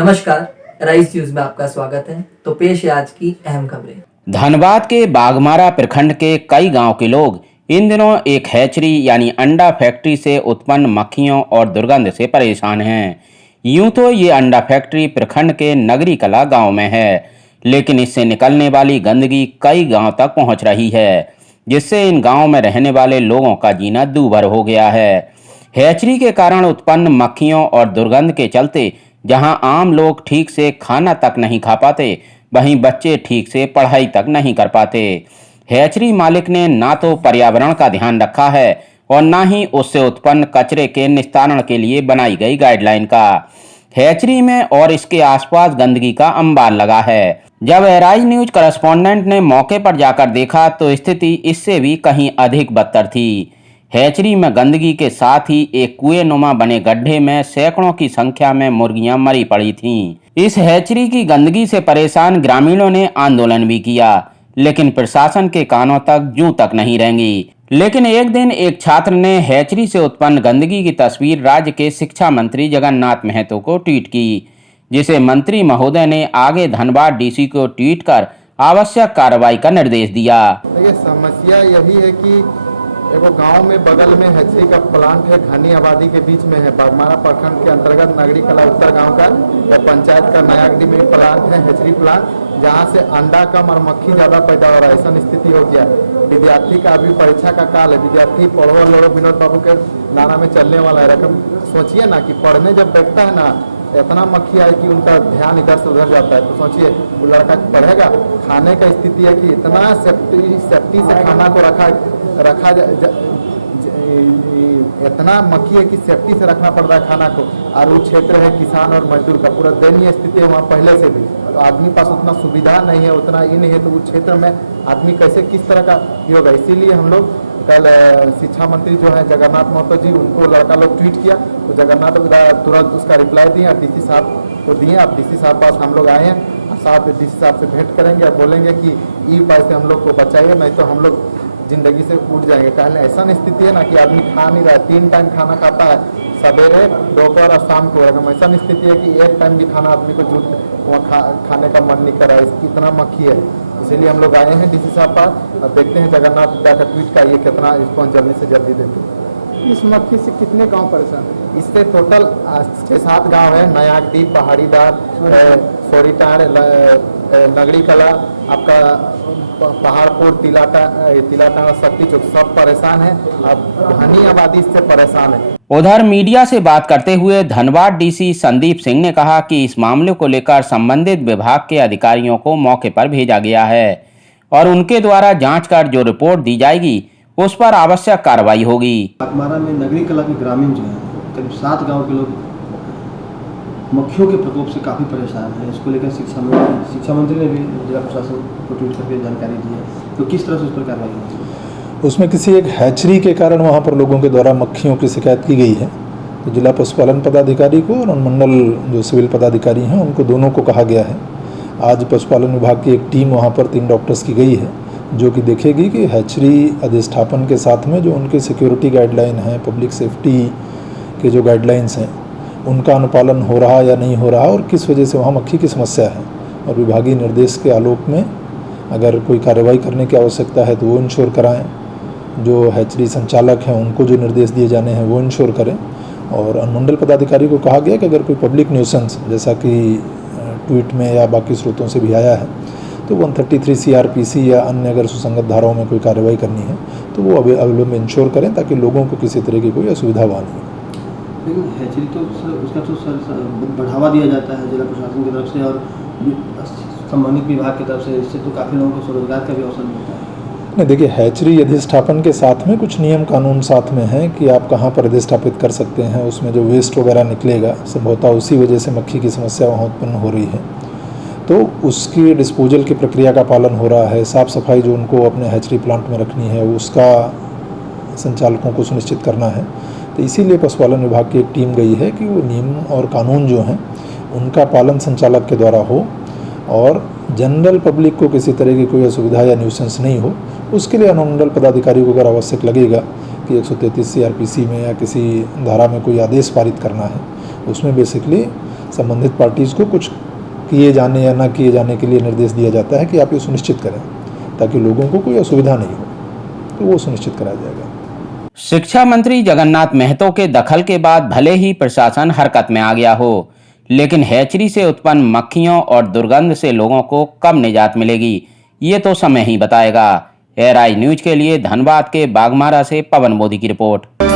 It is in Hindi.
नमस्कार, राइस न्यूज में आपका स्वागत है। तो पेश है आज की अहम खबरें। धनबाद के बाघमारा प्रखंड के कई गांव के लोग इन दिनों एक हैचरी यानी अंडा फैक्ट्री से उत्पन्न मक्खियों और दुर्गंध से परेशान हैं। यूं तो ये अंडा फैक्ट्री प्रखंड के नगरी कला गांव में है, लेकिन इससे निकलने वाली गंदगी कई गांव तक पहुंच रही है, जिससे इन गांव में रहने वाले लोगों का जीना दूभर हो गया है। हैचरी के कारण उत्पन्न मक्खियों और दुर्गंध के चलते जहां आम लोग ठीक से खाना तक नहीं खा पाते, वहीं बच्चे ठीक से पढ़ाई तक नहीं कर पाते। हैचरी मालिक ने ना तो पर्यावरण का ध्यान रखा है और ना ही उससे उत्पन्न कचरे के निस्तारण के लिए बनाई गई गाइडलाइन का। हैचरी में और इसके आसपास गंदगी का अंबार लगा है। जब एराइज न्यूज करस्पॉन्डेंट ने मौके पर जाकर देखा तो स्थिति इससे भी कहीं अधिक बदतर थी। हैचरी में गंदगी के साथ ही एक कुएं नुमा बने गड्ढे में सैकड़ों की संख्या में मुर्गियां मरी पड़ी थीं। इस हैचरी की गंदगी से परेशान ग्रामीणों ने आंदोलन भी किया, लेकिन प्रशासन के कानों तक जूं तक नहीं रेंगी। लेकिन एक दिन एक छात्र ने हैचरी से उत्पन्न गंदगी की तस्वीर राज्य के शिक्षा मंत्री जगन्नाथ महतो को ट्वीट की, जिसे मंत्री महोदय ने आगे धनबाद डीसी को ट्वीट कर आवश्यक कार्रवाई का निर्देश दिया। देखिए, समस्या यही है कि एगो गांव में बगल में हैचरी का प्लांट है, घनी आबादी के बीच में है। बागमारा प्रखंड के अंतर्गत नगरी कला उत्तर गांव का पंचायत का नयागढ़ी में प्लांट है, हैचरी प्लांट, जहां से अंडा कम और मक्खी ज़्यादा पैदा हो रहा है। ऐसा स्थिति हो गया। विद्यार्थी का अभी परीक्षा का काल है, विद्यार्थी पढ़ो लड़ो विनोद बाबू के नाना में चलने वाला है। रकम सोचिए ना कि पढ़ने जब बैठता है ना, इतना मक्खी आए कि उनका ध्यान इधर से उधर जाता है। तो सोचिए वो लड़का पढ़ेगा, खाने का स्थिति है कि इतना सेफ्टी से खाना को रखा इतना मक्खी है कि सेफ्टी से रखना पड़ रहा है खाना को। और वो क्षेत्र है किसान और मजदूर का, पूरा दयनीय स्थिति है वहाँ पहले से भी। तो आदमी पास उतना सुविधा नहीं है, उतना ये नहीं है, तो उस क्षेत्र में आदमी कैसे किस तरह का होगा। इसीलिए हम लोग कल शिक्षा मंत्री जो है जगन्नाथ महतो जी, उनको लड़का लोग ट्वीट किया तो जगन्नाथ तुरंत उसका रिप्लाई दिए और डीसी साहब को दिए। अब डीसी साहब पास हम लोग आए हैं, साथ डीसी साहब से भेंट करेंगे और बोलेंगे कि ई उपाय से हम लोग को बचाइए, नहीं तो हम लोग जिंदगी से उठ जाएंगे। पहले ऐसा स्थिति है ना कि आदमी खा नहीं रहा है, 3 टाइम खाना खाता है, सवेरे दोपहर और शाम को। एकदम ऐसा स्थिति है कि एक टाइम भी खाना आदमी को वहाँ खाने का मन नहीं कर रहा है, इतना मक्खी है। इसीलिए हम लोग आए हैं डीसी साहब पास और देखते हैं जगन्नाथ पिता का ट्वीट का ये कितना रिस्पॉन्स जल्दी से जल्दी देते हैं। इस मक्खी से कितने गांव परेशान हैं? इससे टोटल 6-7 गांव है, नयागढ़ी, पहाड़ीदार, सोरीटाड़, नगरी कला, आपका पहाड़पुर, तिलाटा, शक्ति चौक, सब परेशान है। अब घनी आबादी से परेशान है। उधर मीडिया से बात करते हुए धनबाद डीसी संदीप सिंह ने कहा कि इस मामले को लेकर संबंधित विभाग के अधिकारियों को मौके पर भेजा गया है और उनके द्वारा जांच कर जो रिपोर्ट दी जाएगी उस पर आवश्यक कार्रवाई होगी। बागमारा में नगरी कला के ग्रामीण जो हैं, करीब 7 गांव के लोग मक्खियों के प्रकोप से काफ़ी परेशान हैं। इसको लेकर शिक्षा मंत्री ने भी जिला प्रशासन को ट्वीट करके जानकारी दी है। तो किस तरह से उस पर कार्रवाई होगी? उसमें किसी एक हैचरी के कारण वहाँ पर लोगों के द्वारा मक्खियों की शिकायत की गई है। तो जिला पशुपालन पदाधिकारी को और अनुमंडल जो सिविल पदाधिकारी हैं उनको दोनों को कहा गया है। आज पशुपालन विभाग की एक टीम वहाँ पर 3 डॉक्टर्स की गई है, जो कि देखेगी कि हैचरी अधिष्ठापन के साथ में जो उनके सिक्योरिटी गाइडलाइन है, पब्लिक सेफ्टी के जो गाइडलाइंस हैं, उनका अनुपालन हो रहा या नहीं हो रहा और किस वजह से वहाँ मक्खी की समस्या है। और विभागीय निर्देश के आलोक में अगर कोई कार्रवाई करने की आवश्यकता है तो वो इंश्योर कराएं। जो हैचरी संचालक हैं उनको जो निर्देश दिए जाने हैं वो इंश्योर करें। और अनुमंडल पदाधिकारी को कहा गया कि अगर कोई पब्लिक न्यूसेंस, जैसा कि ट्वीट में या बाकी स्रोतों से भी आया है, तो 133 CRPC या अन्य अगर सुसंगत धाराओं में कोई कार्रवाई करनी है तो वो अविलंब इंश्योर करें, ताकि लोगों को किसी तरह की कोई असुविधा हुआ नहीं। लेकिन हैचरी तो उसका तो बढ़ावा दिया जाता है जिला प्रशासन की तरफ से और संबंधित विभाग की तरफ से, इससे तो काफ़ी लोगों को स्वरोजगार का भी अवसर मिलता है। नहीं, देखिए, हैचरी अधिष्ठापन के साथ में कुछ नियम कानून साथ में है कि आप कहाँ पर अधिष्ठापित कर सकते हैं। उसमें जो वेस्ट वगैरह निकलेगा संभवतः उसी वजह से मक्खी की समस्या वहाँ उत्पन्न हो रही है, तो उसकी डिस्पोजल की प्रक्रिया का पालन हो रहा है। साफ़ सफाई जो उनको अपने हैचरी प्लांट में रखनी है उसका संचालकों को सुनिश्चित करना है। तो इसीलिए पशुपालन विभाग की एक टीम गई है कि वो नियम और कानून जो हैं उनका पालन संचालक के द्वारा हो और जनरल पब्लिक को किसी तरह की कोई असुविधा या न्यूसेंस नहीं हो। उसके लिए अनुमंडल पदाधिकारी को अगर आवश्यक लगेगा कि 133 CRPC में या किसी धारा में कोई आदेश पारित करना है, उसमें बेसिकली संबंधित पार्टीज़ को कुछ किए जाने या ना किए जाने के लिए निर्देश दिया जाता है कि आप ये सुनिश्चित करें ताकि लोगों को कोई असुविधा नहीं हो, तो वो सुनिश्चित कराया जाएगा। शिक्षा मंत्री जगन्नाथ महतो के दखल के बाद भले ही प्रशासन हरकत में आ गया हो, लेकिन हैचरी से उत्पन्न मक्खियों और दुर्गंध से लोगों को कब निजात मिलेगी, ये तो समय ही बताएगा। एआरआई न्यूज के लिए धनबाद के बाघमारा से पवन मोदी की रिपोर्ट।